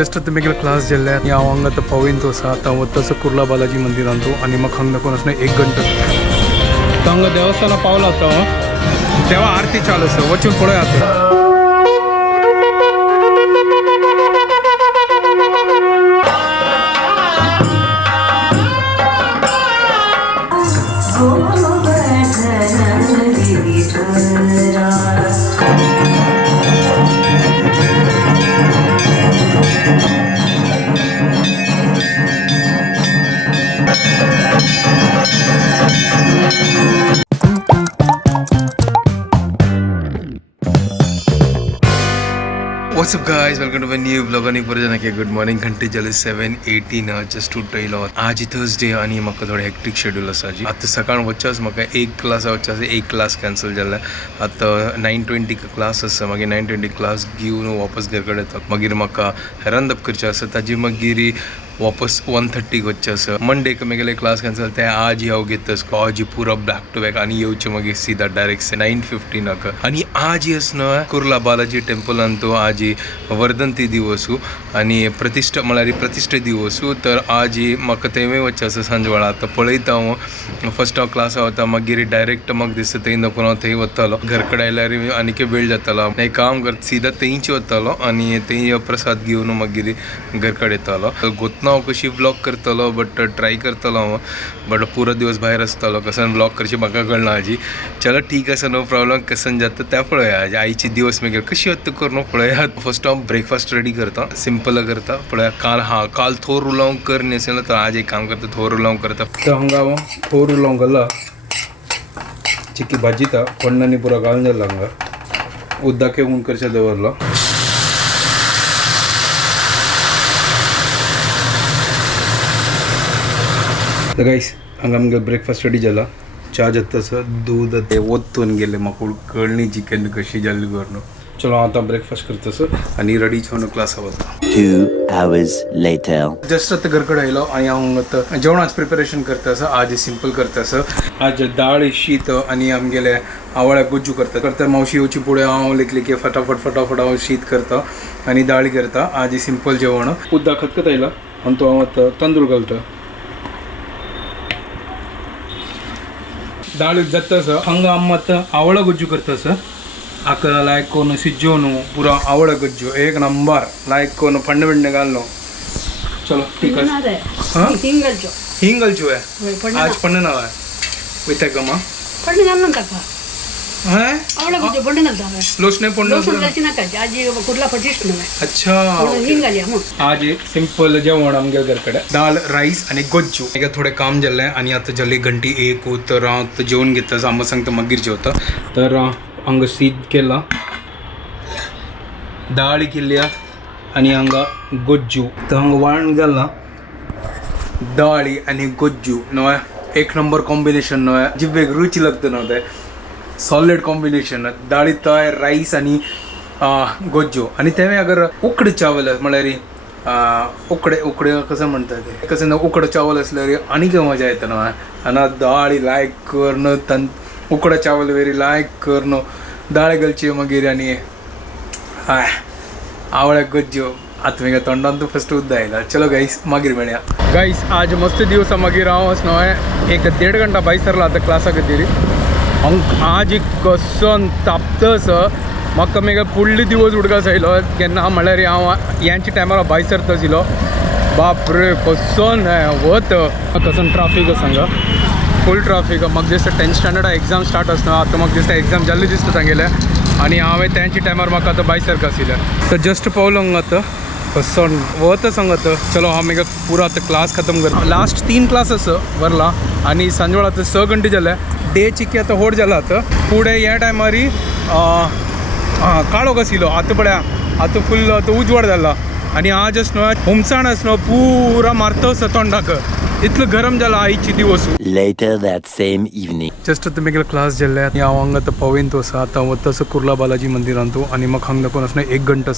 just आता मी class जेल्ले या हांगा आतां पावयन तो आसा आतां वता कुर्ला बालाजी मंदिरान तूं आनी म्हाका हांगा दाखोवन आसना 1 घंटा हांगा देवस्थाना पावला आतां देवा आरती चालू आसा वचून पळोवया आतां What's up guys, welcome to my new vlog आणि परत गुड मॉर्निंग घंटे झाले 7:18 जस्ट उठयलो आज थर्सडे आणि म्हाका थोडे हेक्टीक शेड्यूल आसा जी आता सकाळ वच्चास म्हाका एक क्लास वच्चास एक क्लास कॅन्सल जाला आता 9:20 क्लास आसा मागीर 9:20 क्लास घेवन वापस घर कडेन येता मागीर म्हाका हेरांदप करचें आसा ताजी मागीर वापस 1:30 वच्चें आसा मंडे मेगेले क्लास कॅन्सल ते आज हांव घेतस आज पूरा बॅक टू बॅक आनी येवचें मागीर सीधा डायरेक्ट 9:15 आनी आज येसनो कुर्ला बालाजी टेम्पलान तो आज वर्धंती दिवसू आनी प्रतिष्ठा म्हळ्यार प्रतिश्ठे दिवसू तर आज म्हाका थंय वच्चें आसा सांजवेळा आतां पळयता हांव फर्स्ट हांव क्लासा वता मागीर डायरेक्ट म्हाका दिसता थंय नको हांव थंय वतालो घर कडेन आयल्यार आनीक वेळ जातालो एक काम करता सीधा थंयच वतालो आनी थंय प्रसाद घेवन मागीर घर कडेन येतालो गोतना हांव कशी व्लॉग करतलो बट ट्राय करतलो हांव बट पुरो दिवस भायर आसतलो कसन व्लॉग करचें म्हाका कळना हाजी चलो ठीक आसा नो प्रॉब्लम कसन जाता त्या पळोवया आयची दिवस मागीर कशी वता करून पळोवया फर्स्ट हांव ब्रेकफास्ट रेडी करता सिंपल करता पळोवया काल थोर उलोवंक कर न्हेसलो तर आज एक काम करता थोर उलोवंक करता तर हांगा हांव थोर उलोवंक घाला चिकी भाजीता पण्णांनी पुरो घालून जाला हांगा उदकाक उन करचें दवरलो तर गाइस हांगा आमगे ब्रेकफास्ट रेडी जाला च्या जाता दूध ते ओतून गेले म्हाका कळणी चिकन कशी जाल्ली करून चलो आता ब्रेकफास्ट करता आनी रेडी जावन क्लासा वता 2 hours later जस्ट आता घर कडेन आयलो आनी हांव आतां जेवणाच प्रिपरेशन करता आज सिंपल करता आज दाळ शीत आनी आमगेले आवळ्या गोज्जू करता मावशी येवची फुडें हांव लेखले फटाफट हांव शीत करता आनी दाळ करता आज सिंपल जेवण उदक खतखत आयला आनी तो हांव आतां तांदूळ घालता दाळ जाता हांगा आम आतां आवळा गोज्जू करता आका लायक कोण सिज्जोन पूरा आवड़ा गज्जो एक नंबर लायक कोण फंड बिंडे घालनो चलो ठीक है हाँ हिंग घालचो है आज फंड ना है विते गमा फंड घालना तका हैं आवड़ा गज्जो फंड घालता है लोसने फंड लोसन घालची नाका आज कुर्ला प्रतिष्ठ नवे अच्छा हिंग घालया मग आज सिंपल जेवण आमगे घर कडेन दाल राईस आणि गोज्जू एक थोडे काम जाल्ले आणि आता जाली घंटी 1 तर हांव जेवण घेता आम्हा सांगता मागीर जेवता तर हांगा शीत केला दाळ केल्या आनी हांगा गोज्जू तर हांगा वाळण घालना दाळी आनी गोज्जू न्हय एक नंबर कॉम्बिनेशन न्हय जिबेक रुची लागता न्हय ते सॉलिड कॉम्बिनेशन दाळी तय राईस आनी गोज्जू आनी तें अगर उकडे चावल म्हळ्यार उकडे कसं म्हणटा ते कसं उकडे चावल असल्यार आनीक मजा येता न्हय आनी दाळी लायक करन उकडा चावल वेरी लायक करनो दाळ घालची मागीर आनी आवळ्या गोज्जो आतां म्हाका तोंडान तूं फस्ट उद्दा आयला चलो गाईस मागीर मेळया गाईस आज मस्त दिवस मागीर हांव न्हय एक 1.5 घंटा भायर सरला आतां क्लासा खातीर आज कसन तापतस म्हाका मागीर फुडले दिवस उडकास आयलो केन्ना म्हळ्यार हांव ह्यांच्या टायमार भायर सरता आशिल्लो बाप रे कसन वत कसन ट्राफीक सांगा फुल ट्राफीक म्हाका दिसता 10th स्टँडर्ड एग्जाम स्टार्ट आसना आतां म्हाका दिसता एग्जाम जाल्ली दिसता तांगेले आनी हांवें तेंच्या टायमार म्हाका आतां भायर सरका आशिल्लें तर जस्ट पावलो हांगा आतां कसन वत सांगात चलो हांव मागीर पुरो आतां क्लास खतम करता लास्ट 3 क्लास वरला आनी सांजवेळ आतां 6 घंटे जाले डे चिकी आतां होड जाला आतां फुडें ह्या टायमार काळोख आशिल्लो आतां पळया आतां फुल आतां उजवाड जाला आनी आज न्हय हुमसाण न्हय पुरा मारतो तोंडाक इतलो गरम जाला आयची दिवस later that same evening just आतां मेगेलो क्लास जाल्ले हांव हांगा आतां पावयन तो आसा आतां वता कुर्ला बालाजी मंदिरान तूं आनी म्हाका हांगा दाखोवन आसना 1 घंटा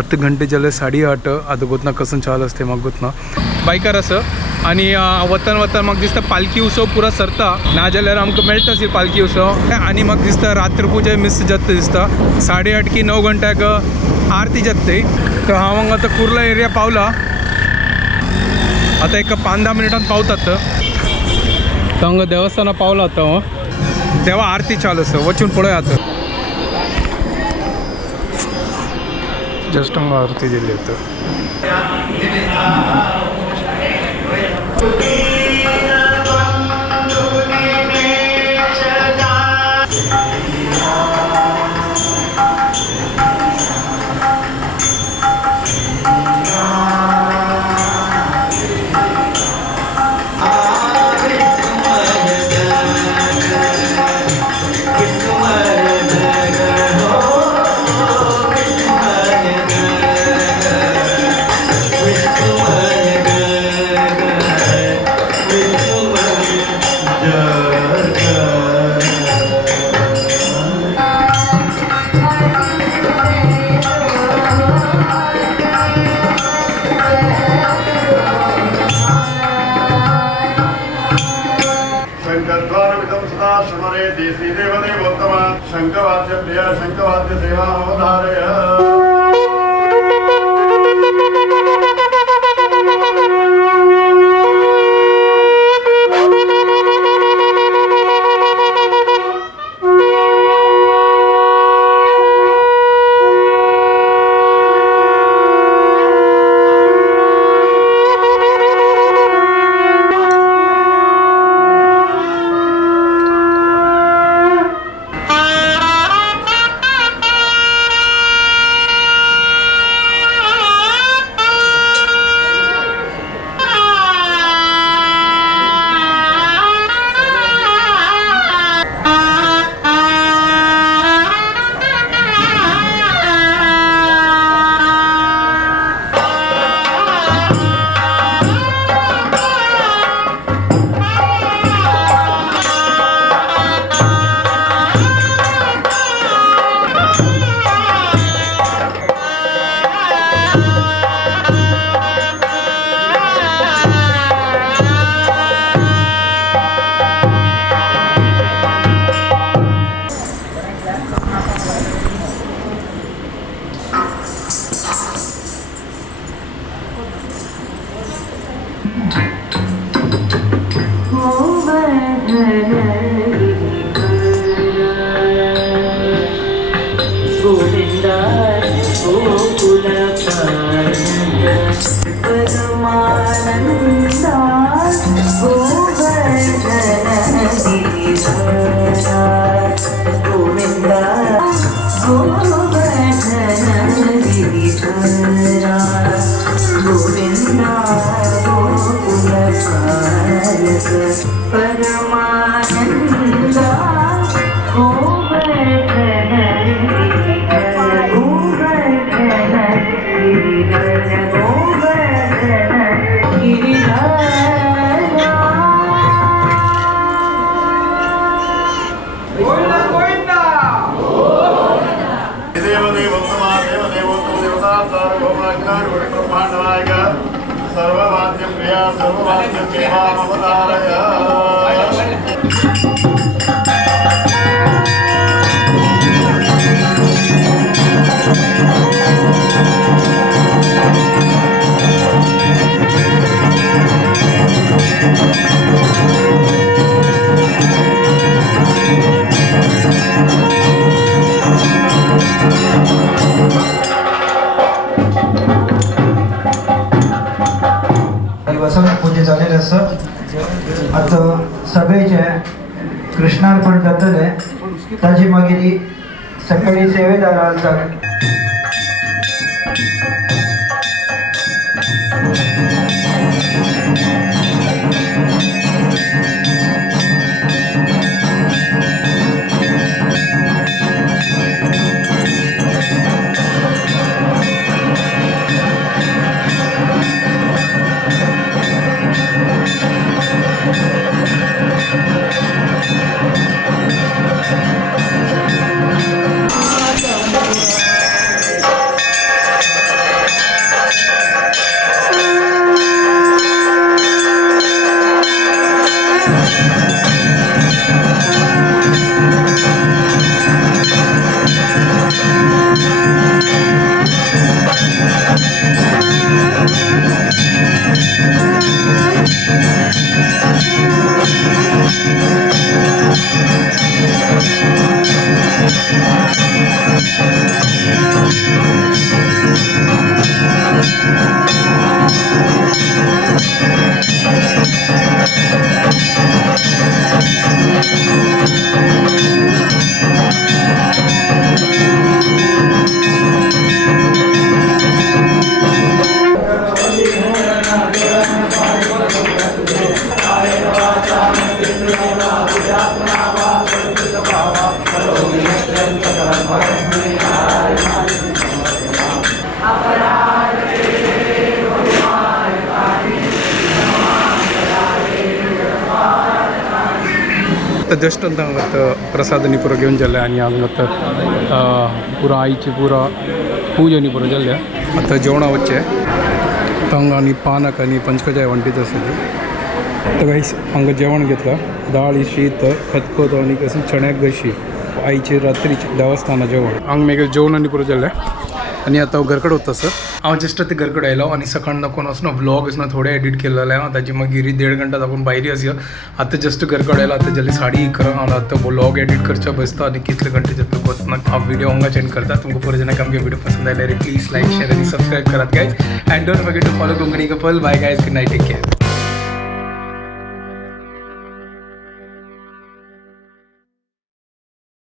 आतां घंटे जाले 8:30 आतां गोतना कसन चाल आसता म्हाका गोतना बायकार आसा आनी वतान म्हाका दिसता पालखी उत्सव पुरा सरता नाजाल्यार आमकां मेळटा सी पालखी उत्सव आनी म्हाका दिसता रात्र पुजा मिस जाता दिसता 8:30 की 9 घंट्याक आरती जाते तर हा मग आता कुर्ला एरिया पावला आता एक 5-10 मिनिटात पावतात तर हंग देवस्थान पावला आता तेव्हा आरती चालू असं वचून पळय आता जस्ट हंग आरती दिली होतं शंखवाद्य प्रिय शंखवाद्य सेवा अवधारय सर्ववाद्य प्रिया सर्ववाद्य सेवा अवधारय वसंत पूजे झालेले आता सगळेचे कृष्णार्पण जातले ताजी मागीर सकाळी सेवेदार आसात आता जस्ट ಅಂತ ಪ್ರಸಾದನಿ ಪುರ घेऊन जाल्ले आणि हांगा पुरा आईची पुरा पूजनी पुरा जाल्ले आता जेवणा वच्चे हांगा आनी पानक आनी पंचकजाय वंटीत आसा तर काहीच हांगा जेवण घेतलं डाळ शीत खतखत आणि कसं चण्याक गशी आईची रात्रीची देवस्थाना जेवण हांगा मेगेल जेवण आनी पुरो जाल्ले आणि आता हांव घरकडे वता सर हांव जस्ट ते घरकडे आयलो आणि सकाळ दाखोवन वचना व्लॉग असना थोडे एडिट केलेले हांव ताची मागीर 1.5 घंटा दाखोवन भायर आसया आता जस्ट घरकडे आयलो आता जल्दी 11:30 हांव आता व्लॉग एडिट करचे बसता आणि कितले घंटे जातले वचना हांव व्हिडिओ हांगा सेंड करता तुमकां पुरो जणांक आमगे व्हिडिओ पसंद आयल्यार प्लीज लाईक शेअर आणि सबस्क्राईब करात guys and don't forget to follow Konkani couple bye guys good night take care